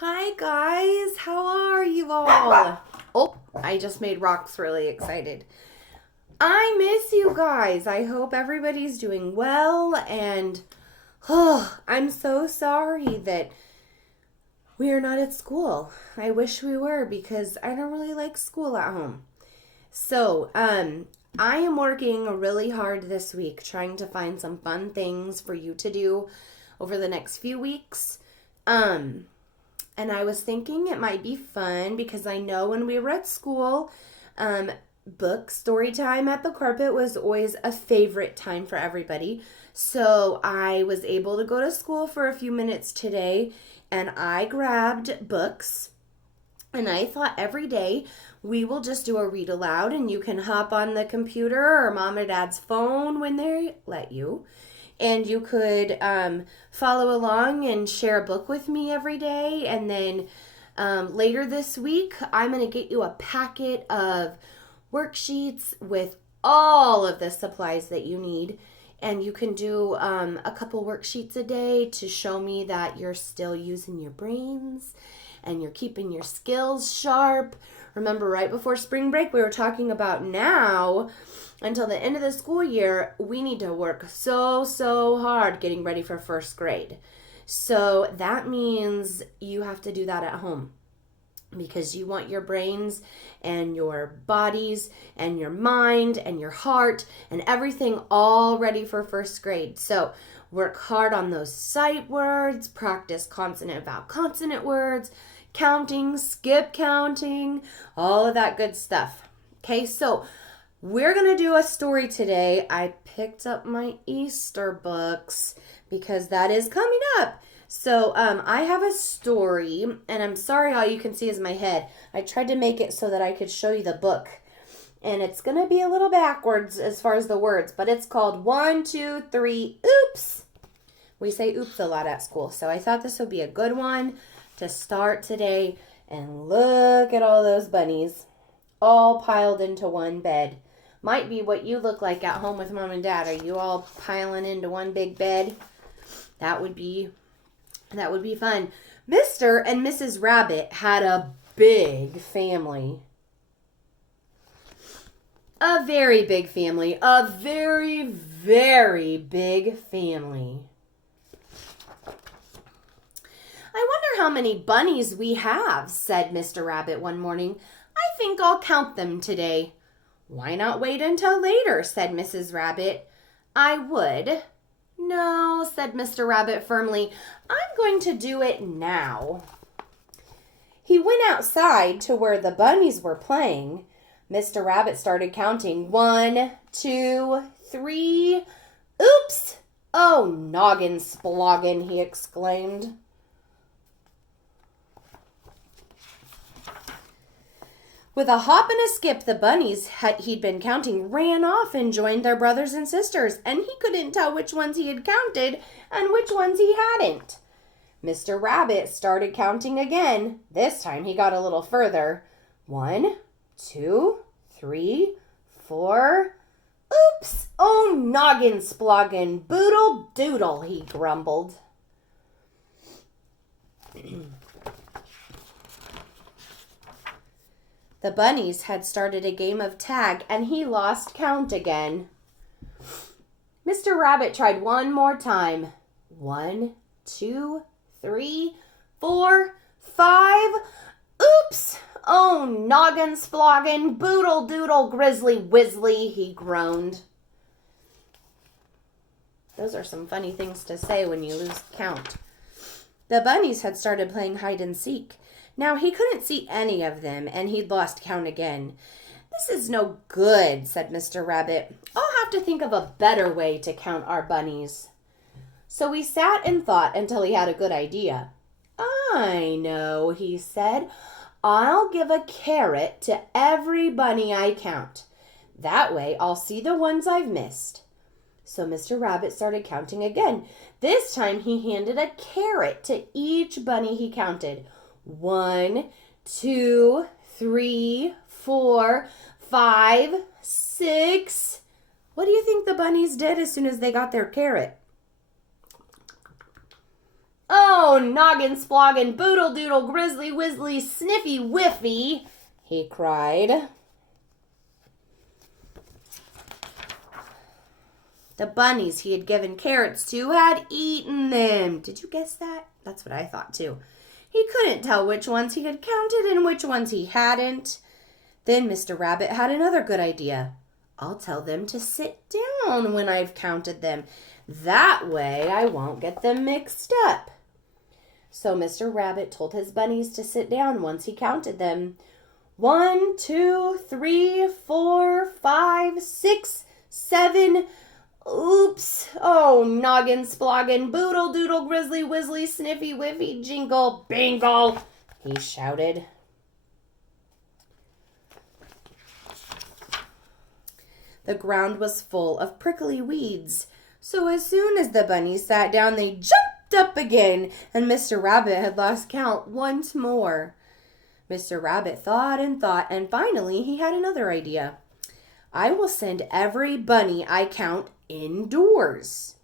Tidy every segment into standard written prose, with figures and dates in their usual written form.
Hi guys, how are you all? Oh, I just made Rox really excited. I miss you guys. I hope everybody's doing well and I'm so sorry that we are not at school. I wish we were because I don't really like school at home. So, I am working really hard this week trying to find some fun things for you to do over the next few weeks. And I was thinking it might be fun because I know when we were at school, book story time at the carpet was always a favorite time for everybody. So I was able to go to school for a few minutes today and I grabbed books. And I thought every day we will just do a read aloud and you can hop on the computer or mom or dad's phone when they let you. And you could follow along and share a book with me every day. And then later this week, I'm going to get you a packet of worksheets with all of the supplies that you need. And you can do a couple worksheets a day to show me that you're still using your brains and you're keeping your skills sharp. Remember, right before spring break, we were talking about now until the end of the school year, we need to work so hard getting ready for first grade. So that means you have to do that at home because you want your brains and your bodies and your mind and your heart and everything all ready for first grade. So work hard on those sight words, practice consonant, vowel, consonant words, counting, skip counting, all of that good stuff. Okay, so we're going to do a story today. I picked up my Easter books because that is coming up. So I have a story, and I'm sorry all you can see is my head. I tried to make it so that I could show you the book. And it's going to be a little backwards as far as the words, but it's called 1, 2, 3, Oops. We say oops a lot at school, so I thought this would be a good one to start today. And look at all those bunnies all piled into one bed. Might be what you look like at home with mom and dad. Are you all piling into one big bed? That would be fun. Mr. and Mrs. Rabbit had a big family. A very big family. A very big family. I wonder how many bunnies we have, said Mr. Rabbit one morning. I think I'll count them today. Why not wait until later, said Mrs. Rabbit. I would. No, said Mr. Rabbit firmly. I'm going to do it now. He went outside to where the bunnies were playing. Mr. Rabbit started counting. 1, 2, 3. Oops! Oh, noggin sploggin, he exclaimed. With a hop and a skip, the bunnies he'd been counting ran off and joined their brothers and sisters, and he couldn't tell which ones he had counted and which ones he hadn't. Mr. Rabbit started counting again. This time he got a little further. 1, 2, 3, 4. Oops! Oh, noggin sploggin, boodle doodle, he grumbled. The bunnies had started a game of tag, and he lost count again. Mr. Rabbit tried one more time. 1, 2, 3, 4, 5. Oops! Oh, noggin sploggin, boodle doodle, grizzly whizzly, he groaned. Those are some funny things to say when you lose count. The bunnies had started playing hide and seek. Now he couldn't see any of them, and he'd lost count again. This is no good, said Mr. Rabbit. I'll have to think of a better way to count our bunnies. So he sat and thought until he had a good idea. I know, he said. I'll give a carrot to every bunny I count. That way I'll see the ones I've missed. So Mr. Rabbit started counting again. This time he handed a carrot to each bunny he counted. 1, 2, 3, 4, 5, 6. What do you think the bunnies did as soon as they got their carrot? Oh, noggin, sploggin, boodle doodle, grizzly, whizzly, sniffy, whiffy, he cried. The bunnies he had given carrots to had eaten them. Did you guess that? That's what I thought too. He couldn't tell which ones he had counted and which ones he hadn't. Then Mr. Rabbit had another good idea. I'll tell them to sit down when I've counted them. That way I won't get them mixed up. So Mr. Rabbit told his bunnies to sit down once he counted them. 1, 2, 3, 4, 5, 6, 7. Oops. Oh, noggin, sploggin, boodle, doodle, grizzly, whizzly, sniffy, whiffy, jingle, bingle, he shouted. The ground was full of prickly weeds, so as soon as the bunnies sat down, they jumped up again, and Mr. Rabbit had lost count once more. Mr. Rabbit thought, and finally he had another idea. I will send every bunny I count indoors.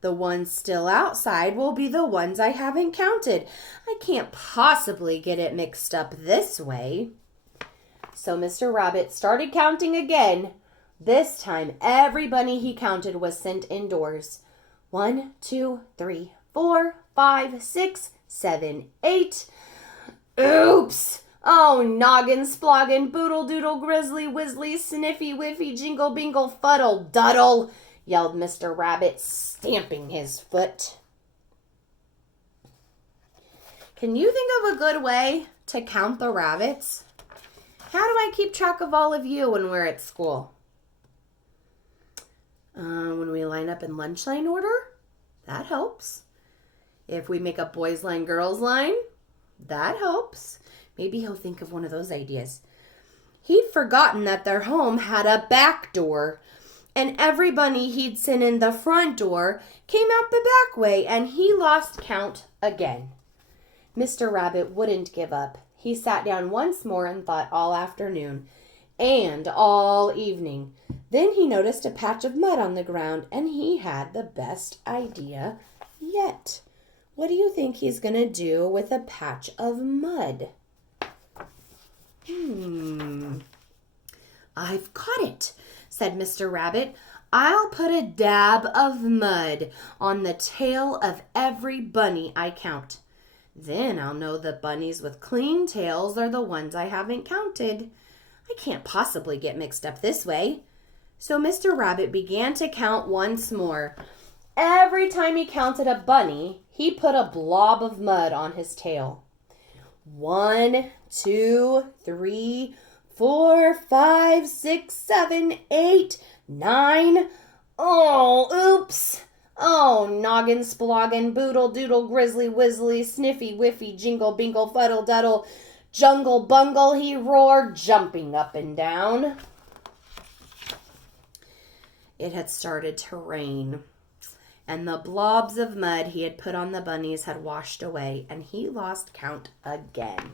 The ones still outside will be the ones I haven't counted. I can't possibly get it mixed up this way. So Mr. Rabbit started counting again. This time, every bunny he counted was sent indoors. 1, 2, 3, 4, 5, 6, 7, 8. Oops! Oh, noggin, sploggin, boodle doodle, grizzly, whizzly, sniffy, whiffy, jingle, bingle, fuddle, duddle, yelled Mr. Rabbit, stamping his foot. Can you think of a good way to count the rabbits? How do I keep track of all of you when we're at school? When we line up in lunch line order, that helps. If we make a boys line, girls line, that helps. Maybe he'll think of one of those ideas. He'd forgotten that their home had a back door, and every bunny he'd sent in the front door came out the back way, and he lost count again. Mr. Rabbit wouldn't give up. He sat down once more and thought all afternoon and all evening. Then he noticed a patch of mud on the ground, and he had the best idea yet. What do you think he's going to do with a patch of mud? I've got it, said Mr. Rabbit. I'll put a dab of mud on the tail of every bunny I count. Then I'll know the bunnies with clean tails are the ones I haven't counted. I can't possibly get mixed up this way. So Mr. Rabbit began to count once more. Every time he counted a bunny, he put a blob of mud on his tail. 1, 2, 3, 4, 5, 6, 7, 8, 9. Oh, oops. Oh, noggin, sploggin, boodle, doodle, grizzly, whizzly, sniffy, whiffy, jingle, bingle, fuddle, duddle, jungle, bungle, he roared, jumping up and down. It had started to rain, and the blobs of mud he had put on the bunnies had washed away, and he lost count again.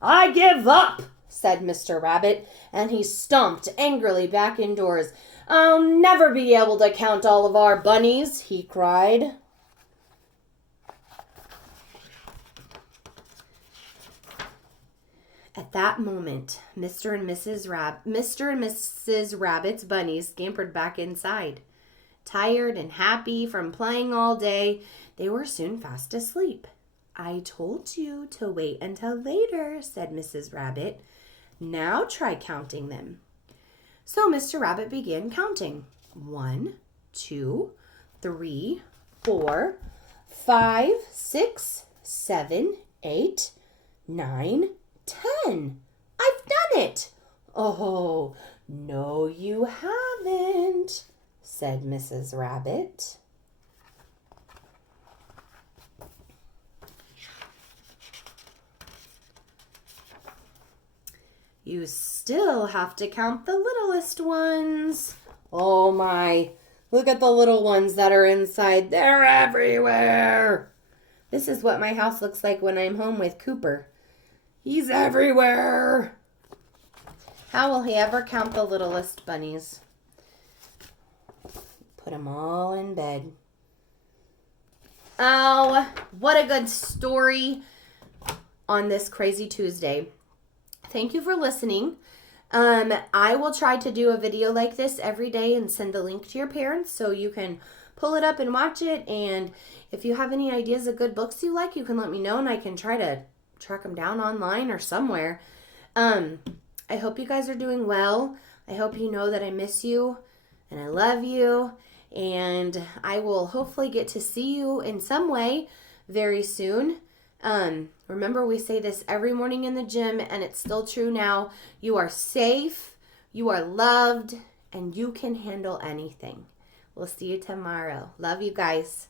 I give up, said Mr. Rabbit, and he stomped angrily back indoors. I'll never be able to count all of our bunnies, he cried. At that moment, Mr. and Mrs. Rabbit's bunnies scampered back inside. Tired and happy from playing all day, they were soon fast asleep. I told you to wait until later, said Mrs. Rabbit. Now try counting them. So Mr. Rabbit began counting. 1, 2, 3, 4, 5, 6, 7, 8, 9, 10. I've done it. Oh, no, you haven't, said Mrs. Rabbit. You still have to count the littlest ones. Oh my, look at the little ones that are inside. They're everywhere. This is what my house looks like when I'm home with Cooper. He's everywhere. How will he ever count the littlest bunnies? Put them all in bed. Oh, what a good story on this crazy Tuesday. Thank you for listening. I will try to do a video like this every day and send the link to your parents so you can pull it up and watch it. And if you have any ideas of good books you like, you can let me know and I can try to track them down online or somewhere. I hope you guys are doing well. I hope you know that I miss you and I love you. And I will hopefully get to see you in some way very soon. Remember, we say this every morning in the gym, and it's still true now. You are safe, you are loved, and you can handle anything. We'll see you tomorrow. Love you guys.